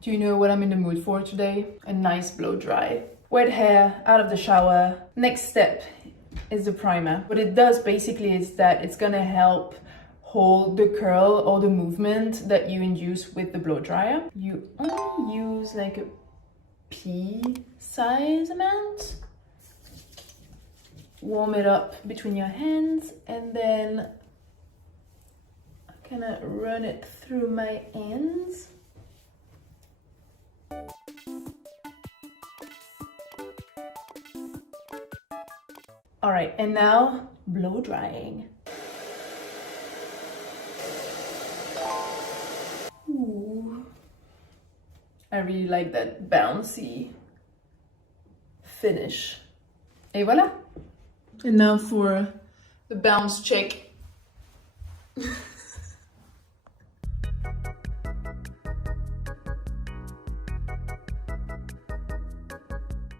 Do you know what I'm in the mood for today? A nice blow dry. Wet hair, out of the shower. Next step is the primer. What it does basically is that it's gonna help hold the curl or the movement that you induce with the blow dryer. You only use like a pea size amount. Warm it up between your hands and then kind of run it through my ends. All right, and now blow drying. Ooh. I really like that bouncy finish. Et voilà. And now for the bounce check.